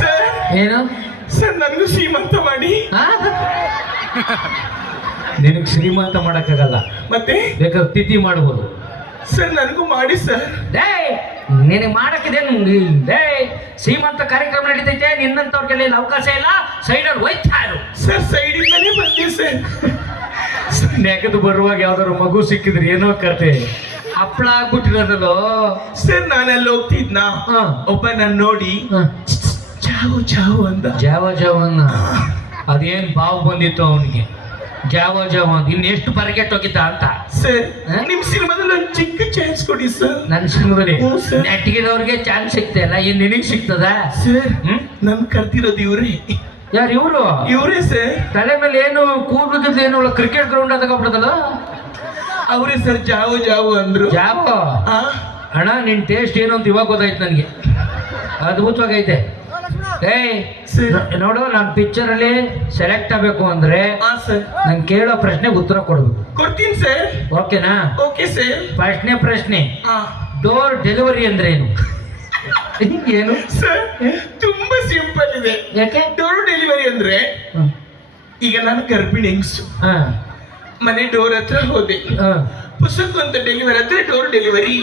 Sir ಏನು sir ನನಗೂ ಶ್ರೀಮಂತ ಮಾಡಿ. ನಿನಗೆ ಶ್ರೀಮಂತ ಮಾಡಕ್ಕಾಗಲ್ಲ, ಮತ್ತೆ ಬೇಕಾದ್ರೆ ತಿಥಿ ಮಾಡ್ಬೋದು. ಸರ್ ನನಗೂ ಮಾಡಿ ಸರ್. ಡೇ ನಿನಗೆ ಮಾಡಕ್ಕಿದೆ. ಡೇ ಶ್ರೀಮಂತ ಕಾರ್ಯಕ್ರಮ ನಡೀತೈತೆ, ನಿನ್ನಂತವ್ರಿಗೆಲ್ಲ ಇಲ್ಲಿ ಅವಕಾಶ ಇಲ್ಲ. ಸೈಡಲ್ಲಿ ಹೋಯ್ತಾ ಇರು. ಸರ್ ಸೈಡಿಂದಲೇ ಬರ್ತೀವಿ ಸರ್. ನೆಗೆದು ಬರುವಾಗ ಯಾವ್ದಾದ್ರು ಮಗು ಸಿಕ್ಕಿದ್ರೆ ಏನೋ ಕತೆ ಹಪ್ಪಳ ಆಗ್ಬಿಟ್ಟಿರೋದಲ್ಲೋ. ಸರ್ ನಾನಲ್ಲಿ ಹೋಗ್ತಿದ್ನಾ, ಒಬ್ಬ ನಾನು ನೋಡಿ ಚಾವು ಚಾವು ಅಂತ ಜಾವನ್ನ ಅದೇನ್ ಬಾವು ಬಂದಿತ್ತು ಅವನಿಗೆ. ಜಾವ ಅಂತ ಇನ್ನೆಷ್ಟು ಬರಗೆಟ್ಟೋಗಿದ್ದ ಅಂತ. ಸರ್ ನಿಮ್ ಸಿನಿಮಾದಲ್ಲಿ ಒಂದು ಚಿಕ್ಕ ಚಾನ್ಸ್ ಕೊಡಿ ಸರ್. ನನ್ನ ಸಿನಿಮಾದಲ್ಲಿ ನೆಟ್ಟಿಗೆದವ್ರಿಗೆ ಚಾನ್ಸ್ ಸಿಗ್ತಲ್ಲ, ಏನ್ ನಿನಗ್ ಸಿಗ್ತದ? ಸರ್ ನನ್ ಕರ್ತಿರೋದು ಇವ್ರೇ. ಯಾರು ಇವ್ರು? ಇವ್ರೇ ಸರ್. ತಲೆ ಮೇಲೆ ಏನು ಕೂದಲು ಏನು ಕ್ರಿಕೆಟ್ ಗ್ರೌಂಡ್ ಆದಾಗ್ಬಿಡದಲ್ಲ. ಅವ್ರೇ ಸರ್ ಜಾವು ಜಾವು ಅಂದ್ರು. ಜಾವ ಅಣ್ಣ ನಿನ್ ಟೇಸ್ಟ್ ಏನು ಅಂತ ಇವಾಗ ಗೊತ್ತಾಯ್ತು ನನಗೆ. ಅದ್ಭುತವಾಗೈತೆ. ಏಯ್ ನೋಡು, ನಾನು ಪಿಕ್ಚರ್ ಅಲ್ಲಿ ಸೆಲೆಕ್ಟ್ ಆಗ್ಬೇಕು ಅಂದ್ರೆ ನಂಗೆ ಕೇಳೋ ಪ್ರಶ್ನೆಗೆ ಉತ್ತರ ಕೊಡ್ಬೇಕು. ಕೊಡ್ತೀನಿ ಸರ್. ಓಕೆನಾ? Okay sir. ಪ್ರಶ್ನೆ ಡೋರ್ ಡೆಲಿವರಿ ಅಂದ್ರೆ ಏನು? ಏನು ಸರ್ ತುಂಬಾ ಸಿಂಪಲ್ ಇದೆ. ಯಾಕೆ? ಡೋರ್ ಡೆಲಿವರಿ ಅಂದ್ರೆ ಈಗ ನಾನು ಗರ್ಭಿಣಿ ಹೆಂಗ್ಸು, ಮನೆ ಡೋರ್ ಹತ್ರ ಹೋದೆ, ಪುಸ್ತಕ ಅಂತ ಡೆಲಿವರಿ ಹತ್ರ ಡೋರ್ ಡೆಲಿವರಿ.